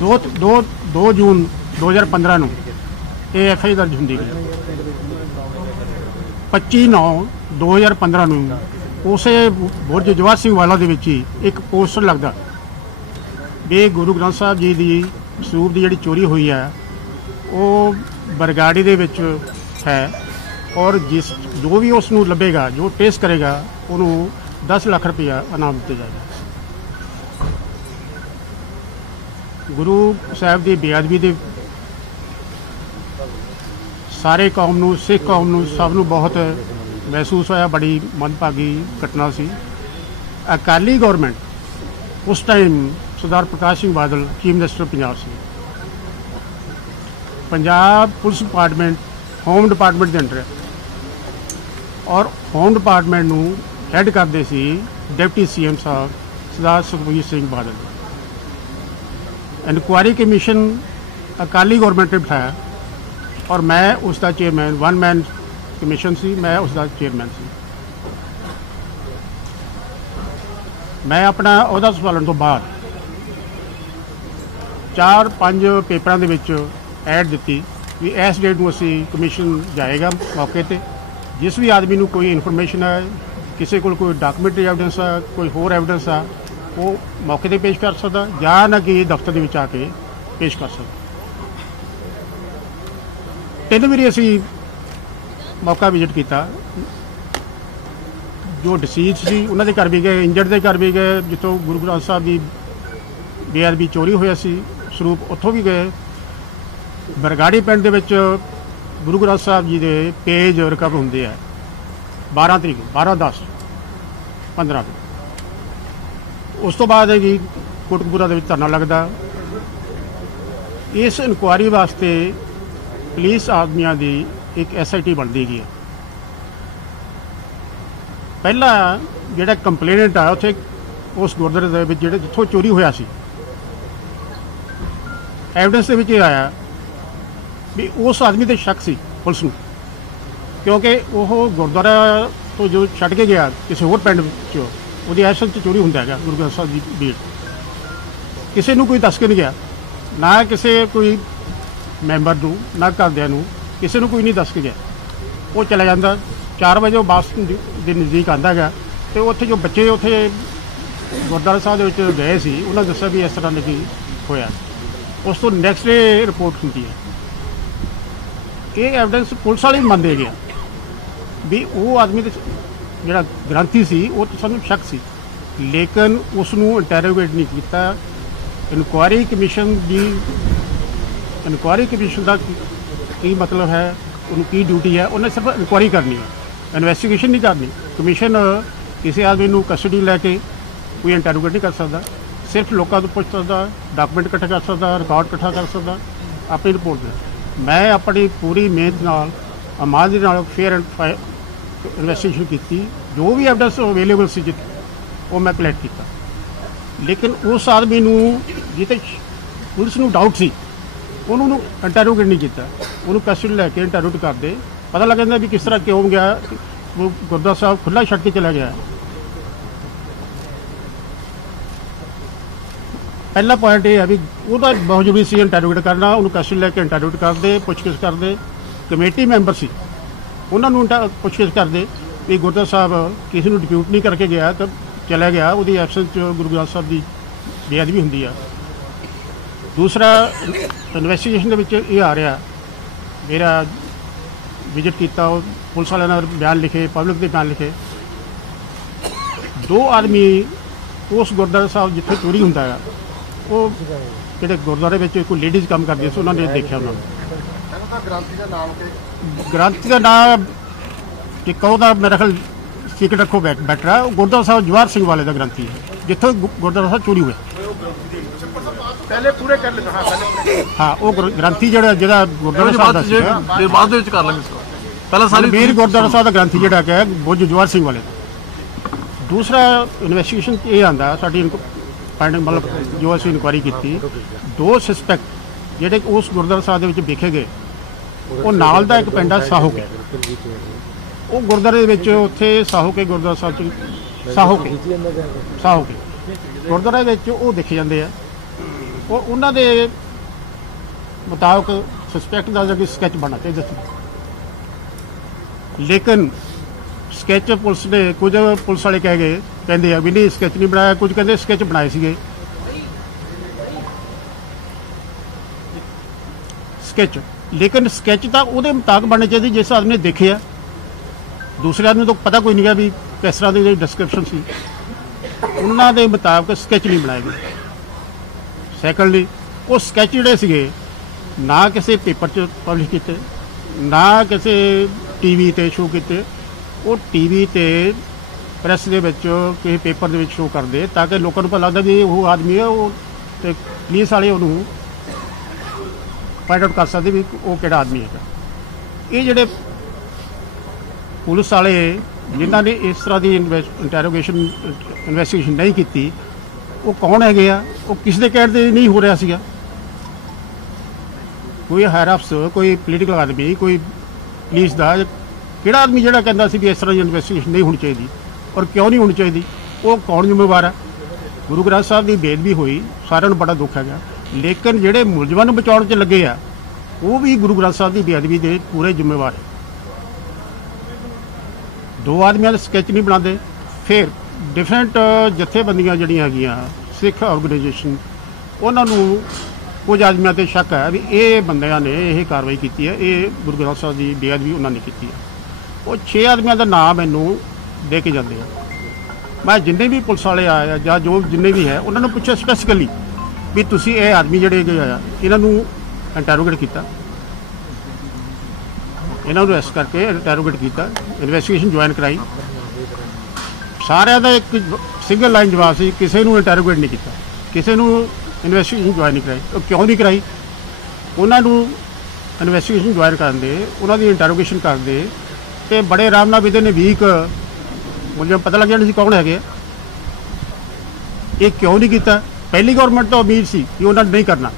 2 2 2 ਜੂਨ 2015 ਨੂੰ ਇਹ F I ਦਰਜ ਹੁੰਦੀ ਹੈ। 25 9 2015 ਨੂੰ ਉਸੇ ਬੁਰਜ ਜਵਾਹਰ ਸਿੰਘ ਵਾਲਾ ਦੇ ਵਿੱਚ ਹੀ ਇੱਕ ਪੋਸਟਰ ਲੱਗਦਾ। ਵੀ ਗੁਰੂ ਗ੍ਰੰਥ ਸਾਹਿਬ ਜੀ ਦੀ ਸਰੂਪ ਦੀ ਜਿਹੜੀ ਚੋਰੀ ਹੋਈ ਹੈ, ਉਹ ਬਰਗਾੜੀ ਦੇ ਵਿੱਚ ਹੈ ਔਰ ਜਿਸ ਜੋ ਵੀ ਉਸ ਨੂੰ ਲੱਭੇਗਾ, ਜੋ ਟੇਸਟ ਕਰੇਗਾ, ਉਹਨੂੰ 10 ਲੱਖ ਰੁਪਇਆ ਇਨਾਮ ਦਿੱਤਾ ਜਾਏਗਾ। ਗੁਰੂ ਸਾਹਿਬ ਦੀ ਬੇਅਦਬੀ ਦੇ ਸਾਰੇ ਕੌਮ ਨੂੰ, ਸਿੱਖ ਕੌਮ ਨੂੰ, ਸਭ ਨੂੰ ਬਹੁਤ ਮਹਿਸੂਸ ਹੋਇਆ, ਬੜੀ ਮੰਦਭਾਗੀ ਘਟਨਾ ਸੀ। ਅਕਾਲੀ ਗਵਰਨਮੈਂਟ ਉਸ time Sardar Parkash Singh Badal, chief minister Punjab ਸੀ। Punjab police department home department ਦੇ ਅੰਡਰ ਔਰ ਹੋਮ ਡਿਪਾਰਟਮੈਂਟ ਨੂੰ ਹੈੱਡ ਕਰਦੇ ਸੀ, deputy CM Sahib, Sardar Sukhbir Singh Badal. Inquiry commission Akali government ਨੇ ਬਿਠਾਇਆ ਔਰ ਮੈਂ ਉਸ ਦਾ ਚੇਅਰਮੈਨ ਵਨ ਮੈਨ ਕਮਿਸ਼ਨ ਸੀ, ਮੈਂ ਉਸ ਦਾ ਚੇਅਰਮੈਨ ਸੀ। ਮੈਂ ਆਪਣਾ ਅਹੁਦਾ ਸੰਭਾਲਣ ਤੋਂ ਬਾਅਦ ਚਾਰ ਪੰਜ ਪੇਪਰਾਂ ਦੇ ਵਿੱਚ ਐਡ ਦਿੱਤੀ ਵੀ ਇਸ ਡੇਟ ਨੂੰ ਅਸੀਂ ਕਮਿਸ਼ਨ ਜਾਏਗਾ ਮੌਕੇ ਤੇ। ਜਿਸ ਵੀ ਆਦਮੀ ਨੂੰ ਕੋਈ ਇਨਫੋਰਮੇਸ਼ਨ ਹੈ, ਕਿਸੇ ਕੋਲ ਕੋਈ ਡਾਕੂਮੈਂਟਰੀ ਐਵੀਡੈਂਸ ਆ, ਕੋਈ ਹੋਰ ਐਵੀਡੈਂਸ ਆ ਉਹ ਮੌਕੇ ਤੇ ਪੇਸ਼ ਕਰ ਸਕਦਾ, ਜਾਂ ਨਾ ਕਿ ਦਫ਼ਤਰ ਦੇ ਵਿੱਚ ਆ ਕੇ ਪੇਸ਼ ਕਰ ਸਕਦਾ। ਤਿੰਨ ਵਾਰੀ ਅਸੀਂ ਮੌਕਾ ਵਿਜ਼ਿਟ ਕੀਤਾ। ਜੋ ਡਿਸੀਜ਼ ਸੀ, ਉਹਨਾਂ ਦੇ ਘਰ ਵੀ ਗਏ ਇੰਜਰਡ ਦੇ ਘਰ ਵੀ ਗਏ, ਜਿੱਥੋਂ ਗੁਰੂ ਗ੍ਰੰਥ ਸਾਹਿਬ ਦੀ ਬੇਅਦਬੀ ਚੋਰੀ ਹੋਇਆ ਸੀ, ਸਰੂਪ ਉੱਥੋਂ ਵੀ ਗਏ। ਬਰਗਾੜੀ ਪਿੰਡ ਦੇ ਵਿੱਚ ਗੁਰੂ ਗ੍ਰੰਥ ਸਾਹਿਬ ਜੀ ਦੇ ਪੇਜ ਰਿਕਵਰ ਹੁੰਦੇ ਆ। 12 ਤਰੀਕ 12 10 15 ਨੂੰ ਉਸ ਤੋਂ ਬਾਅਦ ਹੈ ਜੀ ਕੋਟਕਪੂਰਾ ਦੇ ਵਿੱਚ ਧਰਨਾ ਲੱਗਦਾ। ਇਸ ਇਨਕੁਆਰੀ ਵਾਸਤੇ ਪੁਲਿਸ ਆਦਮੀਆਂ ਦੀ ਇੱਕ ਐਸਆਈਟੀ ਬਣਦੀ ਗਈ ਹੈ। ਪਹਿਲਾ ਜਿਹੜਾ ਕੰਪਲੇਨੈਂਟ ਆ, ਉੱਥੇ ਉਸ ਗੁਰਦੁਆਰੇ ਦੇ ਵਿੱਚ ਜਿਹੜੇ ਜਿੱਥੋਂ ਚੋਰੀ ਹੋਇਆ ਸੀ ਐਵੀਡੈਂਸ ਦੇ ਵਿੱਚ ਇਹ ਆਇਆ ਵੀ ਉਸ ਆਦਮੀ ਤੇ ਸ਼ੱਕ ਸੀ ਪੁਲਿਸ ਨੂੰ, ਕਿਉਂਕਿ ਉਹ ਗੁਰਦੁਆਰਾ ਤੋਂ ਜੋ ਛੱਡ ਕੇ ਗਿਆ, ਕਿਸੇ ਹੋਰ ਪਿੰਡ ਵਿੱਚ ਉਹਦੀ ਐਸਲ ਚ ਚੋਰੀ ਹੁੰਦਾ ਹੈਗਾ, ਗੁਰੂ ਗ੍ਰੰਥ ਸਾਹਿਬ ਦੀ ਬੀੜ ਕਿਸੇ ਨੂੰ ਕੋਈ ਦੱਸ ਕੇ ਨਹੀਂ ਗਿਆ। ਨਾ ਕਿਸੇ ਕੋਈ ਮੈਂਬਰ ਨੂੰ, ਨਾ ਘਰਦਿਆਂ ਨੂੰ, ਕਿਸੇ ਨੂੰ ਕੋਈ ਨਹੀਂ ਦੱਸ ਕੇ ਗਿਆ। ਉਹ ਚਲਾ ਜਾਂਦਾ। 4 ਵਜੇ ਉਹ ਬੱਸ ਦੇ ਨਜ਼ਦੀਕ ਆਂਦਾ ਹੈਗਾ ਤੇ ਉੱਥੇ ਜੋ ਬੱਚੇ ਉੱਥੇ ਗੁਰਦੁਆਰਾ ਸਾਹਿਬ ਦੇ ਵਿੱਚ ਗਏ ਸੀ, ਉਹਨਾਂ ਦੱਸਿਆ ਵੀ ਇਸ ਤਰ੍ਹਾਂ ਲੱਗੀ ਹੋਇਆ। ਉਸ ਤੋਂ ਨੈਕਸਟ ਡੇ ਰਿਪੋਰਟ ਹੁੰਦੀ ਹੈ। ਇਹ ਐਵੀਡੈਂਸ ਪੁਲਿਸ ਵਾਲੇ ਮੰਨਦੇ ਗਿਆ ਵੀ ਉਹ ਆਦਮੀ ਦੇ ਜਿਹੜਾ ਗ੍ਰੰਥੀ ਸੀ, ਉਹ ਤੇ ਸਾਨੂੰ ਸ਼ੱਕ ਸੀ। ਲੇਕਿਨ ਉਸ ਨੂੰ ਇੰਟਰੋਗੇਟ ਨਹੀਂ ਕੀਤਾ। ਇਨਕੁਆਇਰੀ ਕਮਿਸ਼ਨ ਦੀ ਇਨਕੁਆਇਰੀ ਕਮਿਸ਼ਨ ਦਾ ਕੀ- ਕੀ ਮਤਲਬ ਹੈ, ਉਹਨੂੰ ਕੀ ਡਿਊਟੀ ਹੈ, ਉਹਨੇ ਸਿਰਫ ਇਨਕੁਆਇਰੀ ਕਰਨੀ ਹੈ। ਇਨਵੈਸਟੀਗੇਸ਼ਨ ਨਹੀਂ ਕਰਨੀ। ਕਮਿਸ਼ਨ ਕਿਸੇ ਆਦਮੀ ਨੂੰ ਕਸਟਡੀ ਲੈ ਕੇ ਕੋਈ ਇੰਟਰੋਗੇਟ ਨਹੀਂ ਕਰ ਸਕਦਾ। ਸਿਰਫ ਲੋਕਾਂ ਤੋਂ ਪੁੱਛ ਸਕਦਾ ਡਾਕੂਮੈਂਟ ਇਕੱਠਾ ਕਰ ਸਕਦਾ ਰਿਕਾਰਡ ਇਕੱਠਾ ਕਰ ਸਕਦਾ, ਆਪਣੀ ਰਿਪੋਰਟ ਦੇ। ਮੈਂ ਆਪਣੀ ਪੂਰੀ ਮਿਹਨਤ ਨਾਲ ਇਮਾਨਦਾਰੀ ਨਾਲ ਫੇਅਰ ਐਂਡ ਇਨਵੈਸਟੀਗੇਸ਼ਨ ਕੀਤੀ, ਜੋ ਵੀ ਐਵੀਡੈਂਸ ਅਵੇਲੇਬਲ ਸੀ ਜਿੱਥੇ, ਉਹ ਮੈਂ ਕਲੈਕਟ ਕੀਤਾ। ਲੇਕਿਨ ਉਸ ਆਦਮੀ ਨੂੰ ਜਿੱਤੇ ਪੁਲਿਸ ਨੂੰ ਡਾਊਟ ਸੀ, ਉਹਨੂੰ ਨੂੰ ਇੰਟਰੋਗੇਟ ਨਹੀਂ ਕੀਤਾ। ਉਹਨੂੰ ਕਸਟਡੀ ਲੈ ਕੇ ਇੰਟਰੋਗੇਟ ਕਰਦੇ। ਪਤਾ ਲੱਗ ਜਾਂਦਾ ਵੀ ਕਿਸ ਤਰ੍ਹਾਂ ਕਿਉਂ ਗਿਆ, ਉਹ ਗੁਰਦੁਆਰਾ ਸਾਹਿਬ ਖੁੱਲਾ ਛੱਡ ਕੇ ਚਲਾ ਗਿਆ। ਪਹਿਲਾ ਪੁਆਇੰਟ ਇਹ ਹੈ ਵੀ ਉਹਦਾ ਬਹੁਤ ਜ਼ਰੂਰੀ ਸੀ ਇੰਟਰੋਗੇਟ ਕਰਨਾ, ਉਹਨੂੰ ਕਸਟਡੀ ਲੈ ਕੇ ਇੰਟਰੋਗੇਟ ਕਰਦੇ, ਪੁੱਛਗਿੱਛ ਕਰਦੇ। ਕਮੇਟੀ ਮੈਂਬਰ ਸੀ। ਉਹਨਾਂ ਨੂੰ ਇੰਟਰ- ਪੁੱਛਗਿੱਛ ਕਰਦੇ ਵੀ ਗੁਰਦੁਆਰਾ ਸਾਹਿਬ ਕਿਸੇ ਨੂੰ ਡਿਪਿਊਟ ਨਹੀਂ ਕਰਕੇ ਗਿਆ ਤਾਂ ਚਲਾ ਗਿਆ, ਉਹਦੀ ਐਬਸੈਂਸ ਚ ਗੁਰੂ ਗ੍ਰੰਥ ਸਾਹਿਬ ਦੀ ਬੇਅਦਬੀ ਹੁੰਦੀ ਆ। ਦੂਸਰਾ ਇਨਵੈਸਟੀਗੇਸ਼ਨ ਦੇ ਵਿੱਚ ਇਹ ਆ ਰਿਹਾ, ਮੇਰਾ ਵਿਜ਼ਿਟ ਕੀਤਾ, ਉਹ ਪੁਲਿਸ ਵਾਲਿਆਂ ਨਾਲ ਬਿਆਨ ਲਿਖੇ ਪਬਲਿਕ ਦੇ ਬਿਆਨ ਲਿਖੇ। ਦੋ ਆਦਮੀ ਉਸ ਗੁਰਦੁਆਰਾ ਸਾਹਿਬ ਜਿੱਥੇ ਚੋਰੀ ਹੁੰਦਾ ਹੈ ਉਹ ਜਿਹੜੇ ਗੁਰਦੁਆਰੇ ਵਿੱਚ ਕੋਈ ਲੇਡੀਜ਼ ਕੰਮ ਕਰਦੀ ਸੀ, ਉਹਨਾਂ ਨੇ ਦੇਖਿਆ ਉਹਨਾਂ ਨੂੰ। ਇਹਨਾਂ ਦਾ ਗ੍ਰੰਥੀ ਦਾ ਨਾਮ ਕਿ ਗ੍ਰੰਥ ਦਾ ਨਾਮ ਕਿ ਕਹੋ ਮੇਰਾ ਖਿਆਲ ਸੀਕਰਟ ਰੱਖੋ ਬੈਟ ਬੈਟਰ ਹੈ ਉਹ ਗੁਰਦੁਆਰਾ ਸਾਹਿਬ ਜਵਾਹਰ ਸਿੰਘ ਵਾਲੇ ਦਾ ਗ੍ਰੰਥੀ ਹੈ ਜਿੱਥੋਂ ਗੁ- ਗੁਰਦੁਆਰਾ ਸਾਹਿਬ ਚੋਰੀ ਹੋਇਆ। ਪਹਿਲੇ ਪੂਰੇ ਕਰ ਲੈਣਾ ਹਾਂ ਪਹਿਲੇ ਹਾਂ ਉਹ ਗੁਰ- ਗ੍ਰੰਥੀ ਜਿਹੜਾ ਜਿਹੜਾ ਗੁਰਦੁਆਰਾ ਸਾਹਿਬ ਦਾ ਸੀਗਾ। ਜੇ ਬਾਅਦ ਦੇ ਵਿੱਚ ਕਰ ਲਾਂਗੇ ਪਹਿਲਾਂ ਸਾਰੀ ਬੀਰ ਗੁਰਦੁਆਰਾ ਸਾਹਿਬ ਦਾ ਗ੍ਰੰਥੀ ਜਿਹੜਾ ਕਿ ਹੈ ਬੁੱਝ ਜਵਾਹਰ ਸਿੰਘ ਵਾਲੇ ਦਾ। ਦੂਸਰਾ ਇਨਵੈਸਟੀਗੇਸ਼ਨ ਇਹ ਆਂਦਾ ਸਾਡੀ ਫਾਈਂਡਿੰਗ ਮਤਲਬ ਜੋ ਅਸੀਂ ਇਨਕੁਆਰੀ ਕੀਤੀ ਦੋ ਸਸਪੈਕਟ ਜਿਹੜੇ ਉਸ ਗੁਰਦੁਆਰਾ ਸਾਹਿਬ ਦੇ ਵਿੱਚ ਵਿਖੇ ਗਏ ਉਹ ਨਾਲ ਦਾ ਇੱਕ ਪਿੰਡ ਆ, ਸਾਹੋਕੇ। ਉਹ ਗੁਰਦੁਆਰੇ ਦੇ ਵਿੱਚ ਉੱਥੇ ਸਾਹੋਕੇ ਗੁਰਦੁਆਰਾ ਸਾਹਿਬ ਚ ਸਾਹੋਕੇ। ਸਾਹੋਕੇ। ਗੁਰਦੁਆਰੇ ਵਿੱਚ ਉਹ ਦੇਖੇ ਜਾਂਦੇ ਆ। ਉਹ ਉਹਨਾਂ ਦੇ ਮੁਤਾਬਕ ਸਸਪੈਕਟ ਦਾ ਜਿਹੜਾ ਸਕੈਚ ਬਣਨਾ ਚਾਹੀਦਾ ਸੀ। ਲੇਕਿਨ ਸਕੈਚ ਪੁਲਿਸ ਨੇ ਕੁਝ ਪੁਲਿਸ ਵਾਲੇ ਕਹਿ ਗਏ, ਕਹਿੰਦੇ ਆ ਵੀ ਨਹੀਂ ਸਕੈਚ ਨਹੀਂ ਬਣਾਇਆ। ਕੁਝ ਕਹਿੰਦੇ ਸਕੈਚ ਬਣਾਏ ਸੀਗੇ। ਸਕੈਚ ਲੇਕਿਨ ਸਕੈਚ ਤਾਂ ਉਹਦੇ ਮੁਤਾਬਕ ਬਣਨੇ ਚਾਹੀਦੇ, ਜਿਸ ਆਦਮੀ ਨੇ ਦੇਖਿਆ। ਦੂਸਰੇ ਆਦਮੀ ਤੋਂ ਪਤਾ ਕੋਈ ਨਹੀਂ ਗਿਆ ਵੀ ਕਿਸ ਤਰ੍ਹਾਂ ਦੀ ਜਿਹੜੀ ਡਿਸਕ੍ਰਿਪਸ਼ਨ ਸੀ। ਉਹਨਾਂ ਦੇ ਮੁਤਾਬਕ ਸਕੈਚ ਨਹੀਂ ਬਣਾਏ ਗਏ। ਸੈਕੰਡਲੀ ਉਹ ਸਕੈਚ ਜਿਹੜੇ ਸੀਗੇ, ਨਾ ਕਿਸੇ ਪੇਪਰ 'ਚ ਪਬਲਿਸ਼ ਕੀਤੇ, ਨਾ ਕਿਸੇ ਟੀਵੀ ਤੇ ਸ਼ੋਅ ਕੀਤੇ। ਉਹ ਟੀਵੀ ਤੇ ਪ੍ਰੈਸ ਦੇ ਵਿੱਚ, ਕਿਸੇ ਪੇਪਰ ਦੇ ਵਿੱਚ ਸ਼ੋਅ ਕਰਦੇ, ਤਾਂ ਕਿ ਲੋਕਾਂ ਨੂੰ ਪਤਾ ਲੱਗਦਾ ਵੀ ਉਹ ਆਦਮੀ ਹੈ, ਉਹ ਤੇ ਪੁਲਿਸ ਵਾਲੇ ਉਹਨੂੰ ਫਾਈਂਡ ਆਊਟ ਕਰ ਸਕਦੇ ਵੀ ਉਹ ਕਿਹੜਾ ਆਦਮੀ ਹੈਗਾ। ਇਹ ਜਿਹੜੇ ਪੁਲਿਸ ਵਾਲੇ ਜਿਨ੍ਹਾਂ ਨੇ ਇਸ ਤਰ੍ਹਾਂ ਦੀ ਇੰਟਰੋਗੇਸ਼ਨ ਇਨਵੈਸਟੀਗੇਸ਼ਨ ਨਹੀਂ ਕੀਤੀ, ਉਹ ਕੌਣ ਹੈਗੇ ਆ? ਉਹ ਕਿਸ ਦੇ ਕਹਿਣ ਤੇ ਨਹੀਂ ਹੋ ਰਿਹਾ ਸੀਗਾ। ਕੋਈ ਹਾਇਰ ਅਫਸਰ ਕੋਈ ਪੋਲੀਟੀਕਲ ਆਦਮੀ, ਕੋਈ ਪੁਲਿਸ ਦਾ ਕਿਹੜਾ ਆਦਮੀ ਜਿਹੜਾ ਕਹਿੰਦਾ ਸੀ ਵੀ ਇਸ ਤਰ੍ਹਾਂ ਦੀ ਇਨਵੈਸਟੀਗੇਸ਼ਨ ਨਹੀਂ ਹੋਣੀ ਚਾਹੀਦੀ ਔਰ ਕਿਉਂ ਨਹੀਂ ਹੋਣੀ ਚਾਹੀਦੀ? ਉਹ ਕੌਣ ਜ਼ਿੰਮੇਵਾਰ ਹੈ ਗੁਰੂ ਗ੍ਰੰਥ ਸਾਹਿਬ ਦੀ ਬੇਦਬੀ ਹੋਈ, ਸਾਰਿਆਂ ਨੂੰ ਬੜਾ ਦੁੱਖ ਹੈਗਾ। ਲੇਕਿਨ ਜਿਹੜੇ ਮੁਲਜ਼ਮਾਂ ਨੂੰ ਬਚਾਉਣ 'ਚ ਲੱਗੇ ਆ, ਉਹ ਵੀ ਗੁਰੂ ਗ੍ਰੰਥ ਸਾਹਿਬ ਦੀ ਬੇਅਦਬੀ ਦੇ ਪੂਰੇ ਜ਼ਿੰਮੇਵਾਰ ਹੈ ਦੋ ਆਦਮੀਆਂ ਦੇ ਸਕੈਚ ਨਹੀਂ ਬਣਾਉਂਦੇ, ਫਿਰ ਡਿਫਰੈਂਟ ਜਥੇਬੰਦੀਆਂ ਜਿਹੜੀਆਂ ਹੈਗੀਆਂ, ਸਿੱਖ ਆਰਗੇਨਾਈਜੇਸ਼ਨ ਉਹਨਾਂ ਨੂੰ ਕੁਝ ਆਦਮੀਆਂ ਤੇ ਸ਼ੱਕ ਹੈ ਵੀ ਇਹ ਬੰਦਿਆਂ ਨੇ ਇਹ ਕਾਰਵਾਈ ਕੀਤੀ ਹੈ, ਇਹ ਗੁਰੂ ਗ੍ਰੰਥ ਸਾਹਿਬ ਦੀ ਬੇਅਦਬੀ ਉਹਨਾਂ ਨੇ ਕੀਤੀ ਹੈ। ਉਹ 6 ਆਦਮੀਆਂ ਦਾ ਨਾਮ ਮੈਨੂੰ ਦੇ ਕੇ ਜਾਂਦੇ ਆ। ਮੈਂ ਜਿੰਨੇ ਵੀ ਪੁਲਿਸ ਵਾਲੇ ਆਏ ਆ ਜਾਂ ਜੋ ਜਿੰਨੇ ਵੀ ਹੈ, ਉਹਨਾਂ ਨੂੰ ਪੁੱਛਿਆ ਸਪੈਸੀਫਿਕਲੀ ਵੀ ਤੁਸੀਂ ਇਹ ਆਦਮੀ ਜਿਹੜੇ ਹੈਗੇ ਆ, ਇਹਨਾਂ ਨੂੰ ਇੰਟਰੋਗੇਟ ਕੀਤਾ। ਇਹਨਾਂ ਨੂੰ ਅਰੈਸਟ ਕਰਕੇ ਇੰਟਰੋਗੇਟ ਕੀਤਾ ਇਨਵੈਸਟੀਗੇਸ਼ਨ ਜੁਆਇਨ ਕਰਾਈ। ਸਾਰਿਆਂ ਦਾ ਇੱਕ ਸਿੰਗਲ ਲਾਈਨ ਜਵਾਬ ਸੀ, ਕਿਸੇ ਨੂੰ ਇੰਟਰੋਗੇਟ ਨਹੀਂ ਕੀਤਾ। ਕਿਸੇ ਨੂੰ ਇਨਵੈਸਟੀਗੇਸ਼ਨ ਜੁਆਇਨ ਨਹੀਂ ਕਰਾਈ, ਉਹ ਕਿਉਂ ਨਹੀਂ ਕਰਾਈ? ਉਹਨਾਂ ਨੂੰ ਇਨਵੈਸਟੀਗੇਸ਼ਨ ਜੁਆਇਨ ਕਰਨ ਦੇ, ਉਹਨਾਂ ਦੀ ਇੰਟਰੋਗੇਸ਼ਨ ਕਰਦੇ ਤੇ ਬੜੇ ਆਰਾਮ ਨਾਲ ਵਿਦਨ ਨੇ ਵੀਕ ਮੁਝੇ ਪਤਾ ਲੱਗ ਜਾਣਾ ਸੀ ਕੌਣ ਹੈਗੇ ਆ। ਇਹ ਕਿਉਂ ਨਹੀਂ ਕੀਤਾ? ਪਹਿਲੀ ਗਵਰਨਮੈਂਟ ਤਾਂ ਉਮੀਦ ਸੀ ਕਿ ਉਹਨਾਂ ਨੇ ਨਹੀਂ ਕਰਨਾ।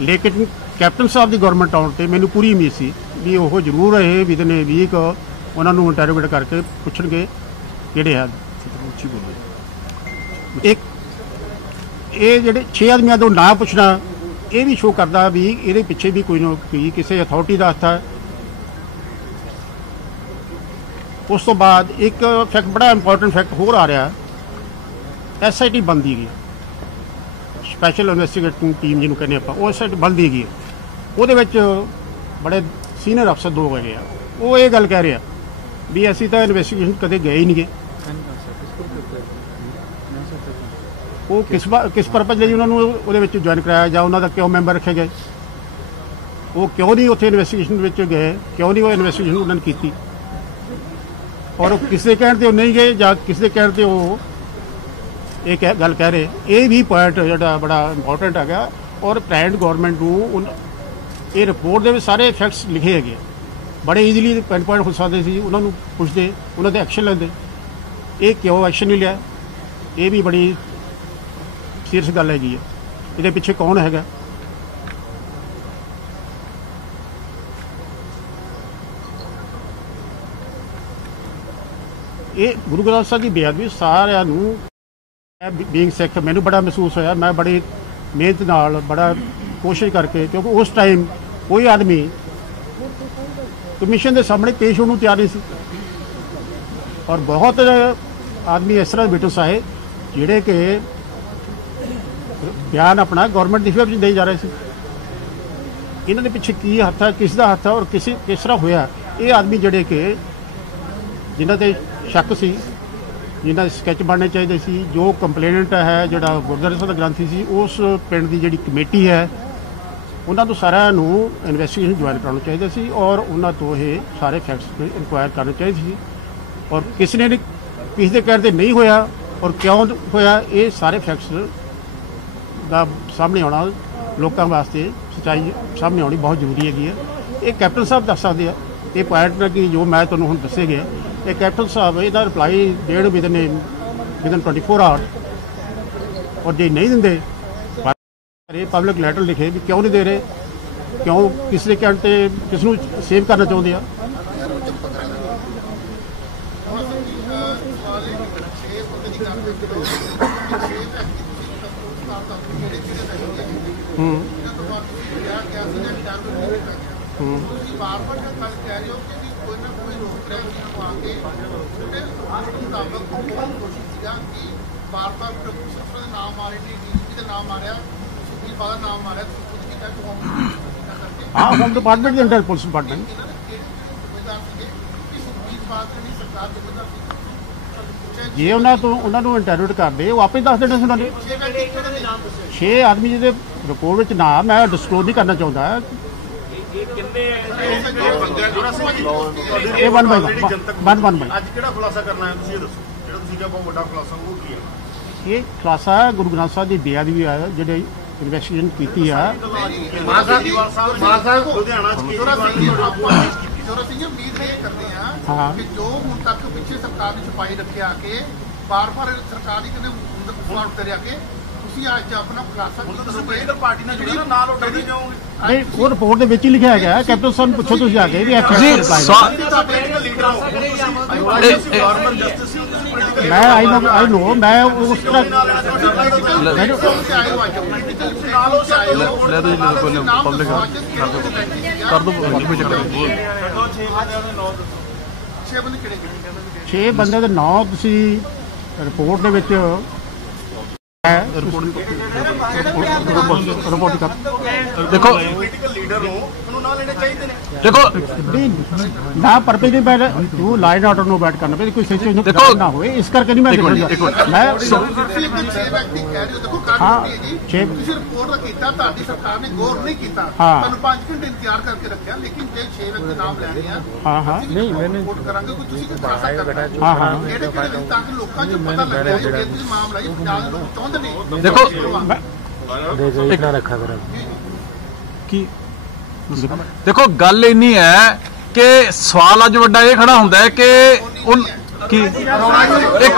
ਲੇਕਿਨ ਕੈਪਟਨ ਸਾਹਿਬ ਦੀ ਗਵਰਨਮੈਂਟ ਆਉਣ ਤੇ ਮੈਨੂੰ ਪੂਰੀ ਉਮੀਦ ਸੀ ਵੀ ਉਹ ਜ਼ਰੂਰ ਇਹ ਵਿਦਨ ਏ ਵੀਕ ਉਹਨਾਂ ਨੂੰ ਇੰਟਰੋਗੇਟ ਕਰਕੇ ਪੁੱਛਣਗੇ ਕਿਹੜੇ ਆ। ਇੱਕ ਇਹ ਜਿਹੜੇ 6 ਆਦਮੀਆਂ ਤੋਂ ਨਾਂ ਪੁੱਛਣਾ, ਇਹ ਵੀ ਸ਼ੋਅ ਕਰਦਾ ਵੀ ਇਹਦੇ ਪਿੱਛੇ ਵੀ ਕੋਈ ਨਾ ਕੋਈ ਕਿਸੇ ਅਥਾਰਟੀ ਦਾ ਹੱਥ ਹੈ ਉਸ ਤੋਂ ਬਾਅਦ ਇੱਕ ਫੈਕਟ ਬੜਾ ਇੰਪੋਰਟੈਂਟ ਫੈਕਟ ਹੋਰ ਆ ਰਿਹਾ। ਐਸਆਈਟੀ ਬੰਦੀ ਗਈ। ਸਪੈਸ਼ਲ ਇਨਵੈਸਟੀਗੇਟਿੰਗ ਟੀਮ ਜਿਹਨੂੰ ਕਹਿੰਦੇ ਆਪਾਂ, ਉਹ ਐਸਆਈਟੀ ਬੰਦੀ ਗਈ ਉਹਦੇ ਵਿੱਚ ਬੜੇ ਸੀਨੀਅਰ ਅਫਸਰ ਦੋ ਹੈਗੇ ਆ। ਉਹ ਇਹ ਗੱਲ ਕਹਿ ਰਿਹਾ ਵੀ ਅਸੀਂ ਤਾਂ ਇਨਵੈਸਟੀਗੇਸ਼ਨ ਕਦੇ ਗਏ ਹੀ ਨਹੀਂ ਗਏ ਉਹ ਕਿਸ ਵਾ- ਕਿਸ ਪਰਪਸ ਲਈ ਉਹਨਾਂ ਨੂੰ ਉਹਦੇ ਵਿੱਚ ਜੁਆਇਨ ਕਰਾਇਆ ਜਾਂ ਉਹਨਾਂ ਦਾ ਕਿਉਂ ਮੈਂਬਰ ਰੱਖੇ ਗਏ ਉਹ ਕਿਉਂ ਨਹੀਂ ਉੱਥੇ ਇਨਵੈਸਟੀਗੇਸ਼ਨ ਵਿੱਚ ਗਏ? ਕਿਉਂ ਨਹੀਂ ਉਹ ਇਨਵੈਸਟੀਗੇਸ਼ਨ ਉਹਨਾਂ ਨੇ ਕੀਤੀ? ਔਰ ਉਹ ਕਿਸ ਕਹਿਣ ਤੇ ਉਹ ਨਹੀਂ ਗਏ ਜਾਂ ਕਿਸੇ ਕਹਿਣ ਤੇ ਉਹ ਇਹ ਕਹਿ- ਗੱਲ ਕਹਿ ਰਹੇ, ਇਹ ਵੀ ਪੁਆਇੰਟ ਜਿਹੜਾ ਬੜਾ ਇੰਪੋਰਟੈਂਟ ਹੈਗਾ ਔਰ ਪ੍ਰਾਈਵੇਟ ਗਵਰਨਮੈਂਟ ਨੂੰ ਇਹ ਰਿਪੋਰਟ ਦੇ ਵਿੱਚ ਸਾਰੇ ਫੈਕਟਸ ਲਿਖੇ ਹੈਗੇ ਆ। ਬੜੇ ਈਜ਼ੀਲੀ ਪੁਆਇੰਟ ਪੁਆਇੰਟ ਹੋ ਸਕਦੇ ਸੀ, ਉਹਨਾਂ ਨੂੰ ਪੁੱਛਦੇ, ਉਹਨਾਂ ਤੇ ਐਕਸ਼ਨ ਲੈਂਦੇ। ਇਹ ਕਿਉਂ ਐਕਸ਼ਨ ਨਹੀਂ ਲਿਆ? ਇਹ ਵੀ ਬੜੀ ਸੀਰੀਅਸ ਗੱਲ ਹੈਗੀ ਹੈ ਇਹਦੇ ਪਿੱਛੇ ਕੌਣ ਹੈਗਾ? ਇਹ ਗੁਰੂ ਗ੍ਰੰਥ ਸਾਹਿਬ ਦੀ ਬੇਅਦਬੀ ਸਾਰਿਆਂ ਨੂੰ ਬੀਇੰਗ ਸਿੱਖ ਮੈਨੂੰ ਬੜਾ ਮਹਿਸੂਸ ਹੋਇਆ, ਮੈਂ ਬੜੀ ਮਿਹਨਤ ਨਾਲ, ਬੜਾ ਕੋਸ਼ਿਸ਼ ਕਰਕੇ, ਕਿਉਂਕਿ ਉਸ ਟਾਈਮ ਕੋਈ ਆਦਮੀ ਕਮਿਸ਼ਨ ਦੇ ਸਾਹਮਣੇ ਪੇਸ਼ ਹੋਣ ਨੂੰ ਤਿਆਰ ਨਹੀਂ ਸੀ। ਔਰ ਬਹੁਤ ਆਦਮੀ ਇਸ ਤਰ੍ਹਾਂ ਦੇ ਵਿਟਨਸ ਆਏ ਜਿਹੜੇ ਕਿ ਬਿਆਨ ਆਪਣਾ ਗਵਰਨਮੈਂਟ ਦੀ ਫੇਵਰ ਚ ਦੇ ਜਾ ਰਹੇ ਸੀ। ਇਹਨਾਂ ਦੇ ਪਿੱਛੇ ਕੀ ਹੱਥ ਹੈ ਕਿਸ ਦਾ ਹੱਥ ਹੈ ਔਰ ਕਿਸੇ ਕਿਸ ਤਰ੍ਹਾਂ ਹੋਇਆ, ਇਹ ਆਦਮੀ ਜਿਹੜੇ ਕਿ ਜਿਨ੍ਹਾਂ ਤੇ ਸ਼ੱਕ ਸੀ ਜਿਨ੍ਹਾਂ ਦੇ ਸਕੈਚ ਬਣਨੇ ਚਾਹੀਦੇ ਸੀ, ਜੋ ਕੰਪਲੇਨੈਂਟ ਹੈ, ਜਿਹੜਾ ਗੁਰਦੁਆਰਾ ਸਾਹਿਬ ਦਾ ਗ੍ਰੰਥੀ ਸੀ, ਉਸ ਪਿੰਡ ਦੀ ਜਿਹੜੀ ਕਮੇਟੀ ਹੈ, ਉਹਨਾਂ ਤੋਂ ਸਾਰਿਆਂ ਨੂੰ ਇਨਵੈਸਟੀਗੇਸ਼ਨ ਜੁਆਇਨ ਕਰਾਉਣਾ ਚਾਹੀਦਾ ਸੀ ਔਰ ਉਹਨਾਂ ਤੋਂ ਇਹ ਸਾਰੇ ਫੈਕਟਸ ਇਨਕੁਆਇਰ ਕਰਨੇ ਚਾਹੀਦੇ ਸੀ। ਔਰ ਕਿਸ ਨੇ ਕਿਸ ਦੇ ਕਹਿਣ ਤੇ ਨਹੀਂ ਹੋਇਆ ਔਰ ਕਿਉਂ ਹੋਇਆ, ਇਹ ਸਾਰੇ ਫੈਕਟਸ ਦਾ ਸਾਹਮਣੇ ਆਉਣਾ ਲੋਕਾਂ ਵਾਸਤੇ ਸੱਚਾਈ ਸਾਹਮਣੇ ਆਉਣੀ ਬਹੁਤ ਜ਼ਰੂਰੀ ਹੈਗੀ ਹੈ। ਇਹ ਕੈਪਟਨ ਸਾਹਿਬ ਦੱਸ ਸਕਦੇ ਆ, ਇਹ ਪੁਆਇੰਟ ਨੇ ਕਿ ਜੋ ਮੈਂ ਤੁਹਾਨੂੰ ਹੁਣ ਦੱਸੇ ਗਏ ਇਹ ਕੈਪਟਨ ਸਾਹਿਬ ਇਹਦਾ ਰਿਪਲਾਈ ਦੇਣ ਵਿਦਨ ਵਿਦਨ 24 ਆਵਰ ਔਰ ਜੇ ਨਹੀਂ ਦਿੰਦੇ ਇਹ ਪਬਲਿਕ ਲੈਟਰ ਲਿਖੇ ਵੀ ਕਿਉਂ ਨਹੀਂ ਦੇ ਰਹੇ? ਕਿਉਂ ਕਿਸ ਦੇ ਕਹਿਣ ਤੇ ਕਿਸ ਨੂੰ ਸੇਵ ਕਰਨਾ ਚਾਹੁੰਦੇ ਆ? ਹੂੰ। ਹੂੰ। ਹੋ ਕੋਈ ਨਾ ਕੋਈ ਰੋਕ ਰਿਹਾ ਉਹਨਾਂ ਨੂੰ ਆ ਕੇ। ਉਹਦੇ ਉਹਦੇ ਮੁਤਾਬਕ ਬਹੁਤ ਕੋਸ਼ਿਸ਼ ਸੀਗਾ ਕਿ ਬਾਰ-ਬਾਰ ਡਾਕਟਰ ਸਾਹਿਬ ਦਾ ਨਾਮ ਆ ਰਿਹਾ ਡੀਜੀਪੀ ਦਾ ਨਾਮ ਆ ਰਿਹਾ ਸੁਖਬੀਰ ਬਾਦਲ ਦਾ ਨਾਮ ਆ ਰਿਹਾ ਤੁਸੀਂ ਖੁਦ ਕੀਤਾ ਕਿ ਹੋਮ ਕਰਕੇ ਹਾਂ ਹੋਮ ਡਿਪਾਰਟਮੈਂਟ ਦੇ ਅੰਡਰ ਪੁਲਿਸ ਡਿਪਾਰਟਮੈਂਟ ਜੇ ਉਹਨਾਂ ਤੋਂ ਉਹਨਾਂ ਨੂੰ ਇੰਟਰੋਗੇਟ ਕਰਦੇ ਉਹ ਆਪੇ ਦੱਸ ਦੇਣਾ ਉਹਨਾਂ ਦੇ। ਨਾਮ 6 ਆਦਮੀ ਜਿਹਦੇ ਰਿਪੋਰਟ ਵਿੱਚ ਨਾਮ ਮੈਂ ਡਿਸਕਲੋਜ਼ ਨਹੀਂ ਕਰਨਾ ਚਾਹੁੰਦਾ। ਇਹ one by one one by ਅੱਜ ਕਿਹੜਾ ਖੁਲਾਸਾ ਕਰਨਾ ਹੈ? ਤੁਸੀਂ ਇਹ ਦੱਸੋ। ਜਿਹੜਾ ਤੁਸੀਂ ਕਿਹਾ ਬਹੁਤ ਵੱਡਾ ਖੁਲਾਸਾ ਉਹ ਕੀ ਹੈ? ਇਹ ਖੁਲਾਸਾ ਗੁਰੂ ਗ੍ਰੰਥ ਸਾਹਿਬ ਦੀ ਬੇਅਦਬੀ ਆ ਜਿਹੜੇ ਇਨਵੈਸਟੀਗੇਸ਼ਨ ਕੀਤੀ ਆ। ਮਾਨ ਸਾਹਿਬ ਮਾਨ ਸਾਹਿਬ ਲੁਧਿਆਣਾ ਚ ਆਪਾਂ ਜੋਰਾ ਸਿੰਘ ਉਮੀਦ ਇਹ ਕਰਦੇ ਆ। ਕਿ ਜੋ ਹੁਣ ਤੱਕ ਪਿੱਛੇ ਸਰਕਾਰ ਨੇ ਛਪਾਈ ਰੱਖਿਆ ਕਿ ਬਾਰ-ਬਾਰ ਸਰਕਾਰ ਦੀ ਕਿਤੇ ਫਲਾਟ ਕਰਿਆ ਕਿ ਤੁਸੀਂ ਅੱਜ ਆਪਣਾ ਖੁਲਾਸਾ ਹੁਣ ਤਾਂ ਤੁਸੀਂ ਪੋਲੀਟੀਕਲ ਪਾਰਟੀ ਨਾਲ ਜੁੜੇ ਨਾ ਨਾਲ ਉੱਡਦੇ ਨਹੀਂ ਜਾਓਗੇ ਨਹੀਂ ਉਹ ਰਿਪੋਰਟ ਦੇ ਵਿੱਚ ਹੀ ਲਿਖਿਆ ਗਿਆ ਹੈ ਕੈਪਟਨ ਸਾਹਿਬ ਨੂੰ ਪੁੱਛੋ ਤੁਸੀਂ ਜਾ ਕੇ ਵੀ ਇਹ ਜੀ ਫੈਕਟ ਸਵਾ- ਪੋਲੀਟੀਕਲ ਲੀਡਰ ਹੋ ਹੁਣ ਤੁਸੀਂ ਇਹ- ਇਹ- ਗਵਰਨਮੈਂਟ ਜਸਟਿਸ ਸੀ ਤੁਸੀਂ ਪੋਲੀਟੀਕਲ ਮੈਂ ਆਈ ਨੋ ਆਈ ਨੋ ਮੈਂ ਉਸ ਤਰ੍ਹਾਂ ਪੋਲੀਟੀਕਲ ਕਿਉਂ ਆਏ ਹੋ ਅੱਜ ਪੋਲੀਟੀਕਲ ਨਾਲ ਹੋ ਆਏ ਹੋ ਲੈ ਦਿਓ ਜੀ, ਲੈ ਦਿਓ, ਕੋਈ ਨਾ, public ਕਰ ਕਰ ਦੋ ਕੋਈ ਚੱਕਰ ਨਹੀਂ 6 ਬੰਦੇ ਕਿਹੜੇ ਕਿਹੜੇ 6 ਬੰਦੇ ਦੇ ਨਾਂ ਤੁਸੀਂ ਰਿਪੋਰਟ ਦੇ ਵਿੱਚ ਹੈ। ਰਿਪੋਰਟ ਕਰ। ਦੇਖੋ। ਪੋਲੀਟੀਕਲ ਲੀਡਰ ਨੂੰ ਉਹਨੂੰ ਨਾਲ ਲੈਣੇ ਚਾਹੀਦੇ ਨੇ। ਦੇਖੋ। ਨਾ ਪਰਪੇ ਨਹੀਂ ਬੈਠ ਤੂੰ ਲਾਈਨ ਆਰਡਰ ਨੂੰ ਬੈਠ ਕਰਨਾ। ਪਏ ਕੋਈ ਸਿਚੁਏਸ਼ਨ ਨੂੰ ਦੇਖੋ- ਨਾ ਹੋਏ। ਇਸ ਕਰਕੇ ਨਹੀਂ ਮੈਂ। ਮੈਂ ਹੋ। ਦੇਖੋ ਛੇ- ਤੁਸੀਂ ਰਿਪੋਰਟ ਕੀਤਾ ਤੁਹਾਡੀ ਸਰਕਾਰ ਨੇ ਗੌਰ ਨਹੀਂ ਕੀਤਾ। ਤੁਹਾਨੂੰ 5 ਘੰਟੇ ਇੰਤਜ਼ਾਰ ਕਰਕੇ ਰੱਖਿਆ ਲੇਕਿਨ ਜੇ 6 ਵਿਅਕਤੀ ਨਾਮ ਲੈਣੇ ਆ ਹਾਂ ਹਾਂ। ਨਹੀਂ ਮੈਨੂੰ ਰਿਪੋਰਟ ਕਰਾਂਗੇ? ਕੋਈ ਤੁਸੀਂ ਕੋਈ ਖੁਲਾਸਾ ਕਰਨਾ ਹੈ। ਹਾਂ। ਕਿਹੜੇ ਵਿੱਚ ਤਾਂ ਕਿ ਲੋਕਾਂ 'ਚ ਪਤਾ ਲੱਗੇ ਕਿ ਇਹ ਮਾਮਲਾ ਇਹ ਪੰਜਾਬ ਦੇ ਲੋਕ ਚਾਹੁੰਦੇ ਨੇ। ਦੇਖੋ। ਰੱਖਾ ਕਰ। ਕੀ? ਦੇਖੋ ਗੱਲ ਇੰਨੀ ਹੈ ਕਿ ਸਵਾਲ ਅੱਜ ਵੱਡਾ ਇਹ ਖੜਾ ਹੁੰਦਾ ਹੈ ਕਿ ਉਹ ਕੀ? ਇੱਕ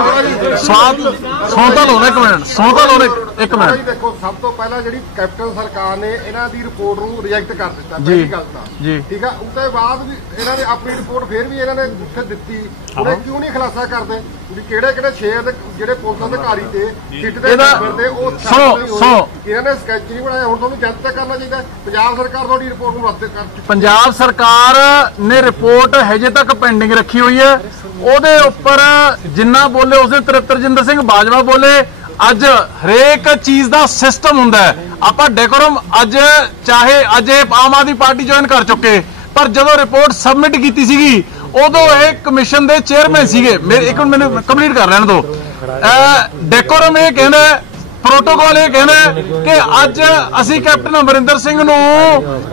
ਸਵਾਲ ਸੌਂਤਾ ਲਓ ਨਾ ਇੱਕ ਮਿੰਟ ਸੌਂਤਾ ਲਓ ਇੱਕ- ਇੱਕ ਜੀ ਮਿੰਟ ਦੇਖੋ ਸਭ ਤੋਂ ਪਹਿਲਾਂ ਜਿਹੜੀ ਕੈਪਟਨ ਸਰਕਾਰ ਨੇ ਇਹਨਾਂ ਦੀ ਰਿਪੋਰਟ ਨੂੰ ਰਿਜੈਕਟ ਕਰ ਦਿੱਤਾ ਪਹਿਲੀ ਗੱਲ ਤਾਂ। ਜੀ। ਠੀਕ ਆ? ਉਸ ਤੋਂ ਬਾਅਦ ਵੀ ਇਹਨਾਂ ਨੇ ਆਪਣੀ ਰਿਪੋਰਟ ਫੇਰ ਵੀ ਇਹਨਾਂ ਨੇ ਉੱਥੇ ਦਿੱਤੀ। ਉਹਨੇ ਕਿਉਂ ਨਹੀਂ ਖੁਲਾਸਾ ਕਰਦੇ? ਵੀ ਕਿਹੜੇ ਕਿਹੜੇ ਸ਼ੇਰ ਦੇ ਜਿਹੜੇ ਪੁਲਿਸ ਅਧਿਕਾਰੀ ਤੇ ਸਿੱਟ ਦੇ ਮੈਂਬਰ ਤੇ ਉਹ ਹੋਏ। ਸੁਣੋ। ਇਹਨਾਂ ਨੇ ਸਕੈਚ ਨਹੀਂ ਬਣਾਇਆ। ਹੁਣ ਤੁਹਾਨੂੰ ਜਨਤਕ ਕਰਨਾ ਚਾਹੀਦਾ। ਪੰਜਾਬ ਸਰਕਾਰ ਤੁਹਾਡੀ ਰਿਪੋਰਟ ਨੂੰ ਰੱਦ ਕਰ ਚੁੱਕੀ ਪੰਜਾਬ ਸਰਕਾਰ ਨੇ ਰਿਪੋਰਟ ਹਜੇ ਤੱਕ ਪੈਂਡਿੰਗ ਰੱਖੀ ਹੋਈ ਹੈ। ਉਹਦੇ ਉੱਪਰ ਜਿੰਨਾ ਬੋਲੇ ਉਸੇ ਤ੍ਰਿਪਤਰਜਿੰਦਰ ਸਿੰਘ ਬਾਜਵਾ ਬੋਲੇ। ਅੱਜ ਹਰੇਕ ਚੀਜ਼ ਦਾ ਸਿਸਟਮ ਹੁੰਦਾ ਆਪਾਂ ਡੈਕੋਰਮ ਅੱਜ ਚਾਹੇ ਅੱਜ ਇਹ ਆਮ ਆਦਮੀ ਪਾਰਟੀ ਜੁਆਇਨ ਕਰ ਚੁੱਕੇ, ਪਰ ਜਦੋਂ ਰਿਪੋਰਟ ਸਬਮਿਟ ਕੀਤੀ ਸੀਗੀ, ਉਦੋਂ ਇਹ ਕਮਿਸ਼ਨ ਦੇ ਚੇਅਰਮੈਨ ਸੀਗੇ। ਮੇਰੇ ਇੱਕ ਮਿੰਟ, ਮੈਨੂੰ ਕੰਪਲੀਟ ਕਰ ਲੈਣ ਦਿਓ। ਡੈਕੋਰਮ ਇਹ ਕਹਿੰਦਾ ਪ੍ਰੋਟੋਕਾਲ ਇਹ ਕਹਿੰਦਾ ਕਿ ਅੱਜ ਅਸੀਂ ਕੈਪਟਨ ਅਮਰਿੰਦਰ ਸਿੰਘ ਨੂੰ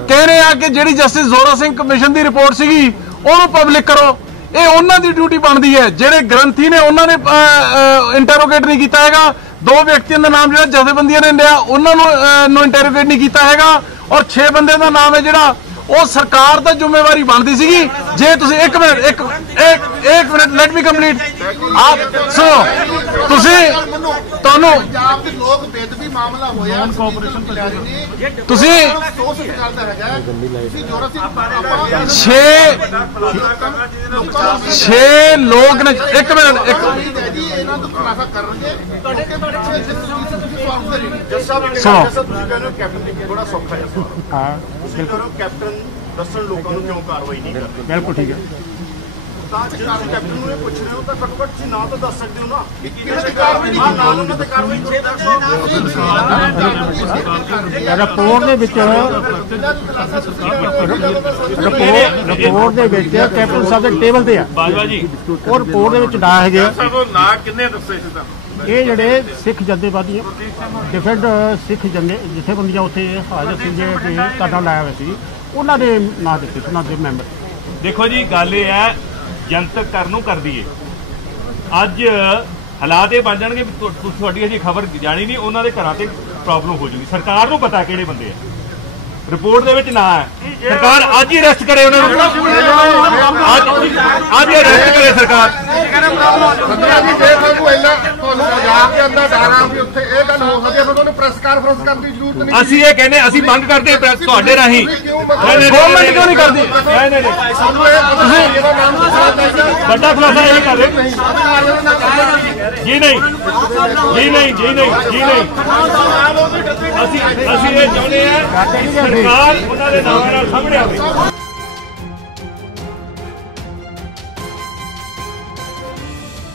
ਕਹਿ ਰਹੇ ਆ ਕਿ ਜਿਹੜੀ ਜਸਟਿਸ ਜ਼ੋਰਾ ਸਿੰਘ ਕਮਿਸ਼ਨ ਦੀ ਰਿਪੋਰਟ ਸੀਗੀ, ਉਹਨੂੰ ਪਬਲਿਕ ਕਰੋ। ਇਹ ਉਹਨਾਂ ਦੀ ਡਿਊਟੀ ਬਣਦੀ ਹੈ। ਜਿਹੜੇ ਗ੍ਰੰਥੀ ਨੇ, ਉਹਨਾਂ ਨੇ ਇੰਟਰੋਗੇਟ ਨਹੀਂ ਕੀਤਾ ਹੈਗਾ। ਦੋ ਵਿਅਕਤੀਆਂ ਦਾ ਨਾਮ ਜਿਹੜਾ ਜਥੇਬੰਦੀਆਂ ਨੇ ਲਿਆ ਉਹਨਾਂ ਨੂੰ ਅਹ, ਨੂੰ ਇੰਟਰੋਗੇਟ ਨਹੀਂ ਕੀਤਾ ਹੈਗਾ। ਔਰ 6 ਬੰਦਿਆਂ ਦਾ ਨਾਮ ਹੈ ਜਿਹੜਾ ਉਹ ਸਰਕਾਰ ਦਾ ਜ਼ਿੰਮੇਵਾਰੀ ਬਣਦੀ ਸੀਗੀ। ਜੇ ਤੁਸੀਂ ਇੱਕ ਮਿੰਟ ਇੱਕ ਇੱਕ ਇੱਕ ਮਿੰਟ ਲੈਟ ਮੀ ਕੰਪਲੀਟ ਆਪ ਸੁਣੋ ਤੁਸੀਂ ਤੁਹਾਨੂੰ ਪੰਜਾਬ ਦੇ ਲੋਕ ਬੇਦਬੀ ਮਾਮਲਾ ਹੋਇਆ ਕੋਆਪਰੇਸ਼ਨ ਤੁਸੀਂ ਦਾ ਹੈਗਾ ਤੁਸੀਂ ਜੋਰਾ ਸਿੰਘ ਆਪਾਂ 6 6 ਲੋਕ ਨੇ ਇੱਕ ਮਿੰਟ ਇੱਕ ਉਮੀਦ ਹੈ ਜੀ ਇਹਨਾਂ ਤੋਂ ਖੁਲਾਸਾ ਕਰਨਗੇ ਤੁਹਾਡੇ ਕੇ ਛੇ ਸਾਹਿਬ ਸੁਣੋ। ਤੁਸੀਂ ਕਹਿੰਦੇ ਹੋ ਕੈਪਟਨ ਦੀ ਬੜਾ ਸੌਖਾ ਹੈ ਹੋ ਕੈਪਟਨ ਦੱਸਣ ਲੋਕਾਂ ਨੂੰ ਕਿਉਂ ਕਾਰਵਾਈ ਨਹੀਂ ਕਰਦੇ ਬਿਲਕੁਲ ਠੀਕ ਹੈ ਤਾਂ ਜੇ ਤੁਸੀਂ ਕੈਪਟਨ ਨੂੰ ਇਹ ਪੁੱਛ ਰਹੇ ਹੋ ਤਾਂ ਘੱਟੋ ਘੱਟ ਤੁਸੀਂ ਨਾਂ ਤਾਂ ਦੱਸ ਸਕਦੇ ਹੋ ਨਾ ਕਿਹਨਾਂ ਦੀ ਕਾਰਵਾਈ ਨਹੀਂ ਨਾਲ ਉਹਨਾਂ ਤੇ ਕਾਰਵਾਈ ਰਿਪੋਰਟ ਦੇ ਵਿੱਚ ਰਿਪੋਰਟ ਰਿਪੋਰਟ ਦੇ ਵਿੱਚ ਕੈਪਟਨ ਸਾਹਿਬ ਦੇ ਟੇਬਲ ਤੇ ਆ ਬਾਜਵਾ ਜੀ ਉਹ ਰਿਪੋਰਟ ਦੇ ਵਿੱਚ ਨਾ ਹੈਗੇ ਆ। ਸਾਨੂੰ ਨਾਂ ਕਿੰਨੇ ਦੱਸੇ ਸੀ ਤਾਂ ਇਹ ਜਿਹੜੇ ਸਿੱਖ ਜਥੇਬੰਦੀਆਂ ਡਿਫਰੈਂਟ ਸਿੱਖ ਜੰਦੇ ਜਥੇਬੰਦੀਆਂ ਉੱਥੇ ਹਾਜ਼ਰ ਸੀ ਜਿਹੜੇ ਤੁਹਾਡਾ ਲਾਇਆ ਹੋਇਆ ਸੀ ਉਹਨਾਂ ਦੇ ਨਾਂ ਦਿੱਤੇ ਉਹਨਾਂ ਦੇ ਮੈਂਬਰ ਦੇਖੋ ਜੀ ਗੱਲ ਇਹ ਹੈ ਜਨਤਕ ਕਰਨ ਨੂੰ ਕਰ ਦਈਏ ਅੱਜ ਹਾਲਾਤ ਇਹ ਬਣ ਜਾਣਗੇ ਵੀ ਤੁ- ਤੁ- ਤੁਹਾਡੀ ਅਜੇ ਖਬਰ ਜਾਣੀ ਨਹੀਂ ਉਹਨਾਂ ਦੇ ਘਰਾਂ ਤੇ ਪ੍ਰੋਬਲਮ ਹੋ ਜੂਗੀ ਸਰਕਾਰ ਨੂੰ ਪਤਾ ਕਿਹੜੇ ਬੰਦੇ ਆ ਰਿਪੋਰਟ ਦੇ ਵਿੱਚ ਨਾ ਹੈ ਸਰਕਾਰ ਅੱਜ ਹੀ ਅਰੈਸਟ ਕਰੇ ਉਹਨਾਂ ਨੂੰ ਅੱਜ ਅੱਜ ਹੀ ਅਰੈਸਟ ਕਰੇ ਸਰਕਾਰ ਜੇ ਤੁਹਾਨੂੰ ਇੰਨਾ ਤੁਹਾਨੂੰ ਪੰਜਾਬ ਦੇ ਅੰਦਰ ਡਰ ਆ ਵੀ ਉੱਥੇ ਇਹ ਗੱਲ ਹੋ ਸਕਦੀ ਹੈ ਫਿਰ ਤੁਹਾਨੂੰ ਪ੍ਰੈਸ ਕਾਨਫਰੰਸ ਕਰਨ ਦੀ ਜ਼ਰੂਰਤ ਨਹੀਂ ਅਸੀਂ ਇਹ ਕਹਿੰਦੇ ਅਸੀਂ ਮੰਗ ਕਰਦੇ ਹਾਂ ਪ੍ਰੈਸ ਤੁਹਾਡੇ ਰਾਹੀਂ। ਗਵਰਨਮੈਂਟ ਕਿਉਂ ਨਹੀਂ ਕਰਦੀ? ਨਹੀਂ ਨਹੀਂ ਵੱਡਾ ਖੁਲਾਸਾ ਇਹ ਕਰ ਰਹੇ ਜੀ ਨਹੀਂ। ਜੀ ਨਹੀਂ ਜੀ ਨਹੀਂ ਜੀ ਨਹੀਂ। ਅਸੀਂ ਅਸੀਂ ਇਹ ਚਾਹੁੰਦੇ ਆ ਸਰਕਾਰ ਉਹਨਾਂ ਦੇ ਨਾਮ ਨਾਲ ਸਾਹਮਣੇ ਆਵੇ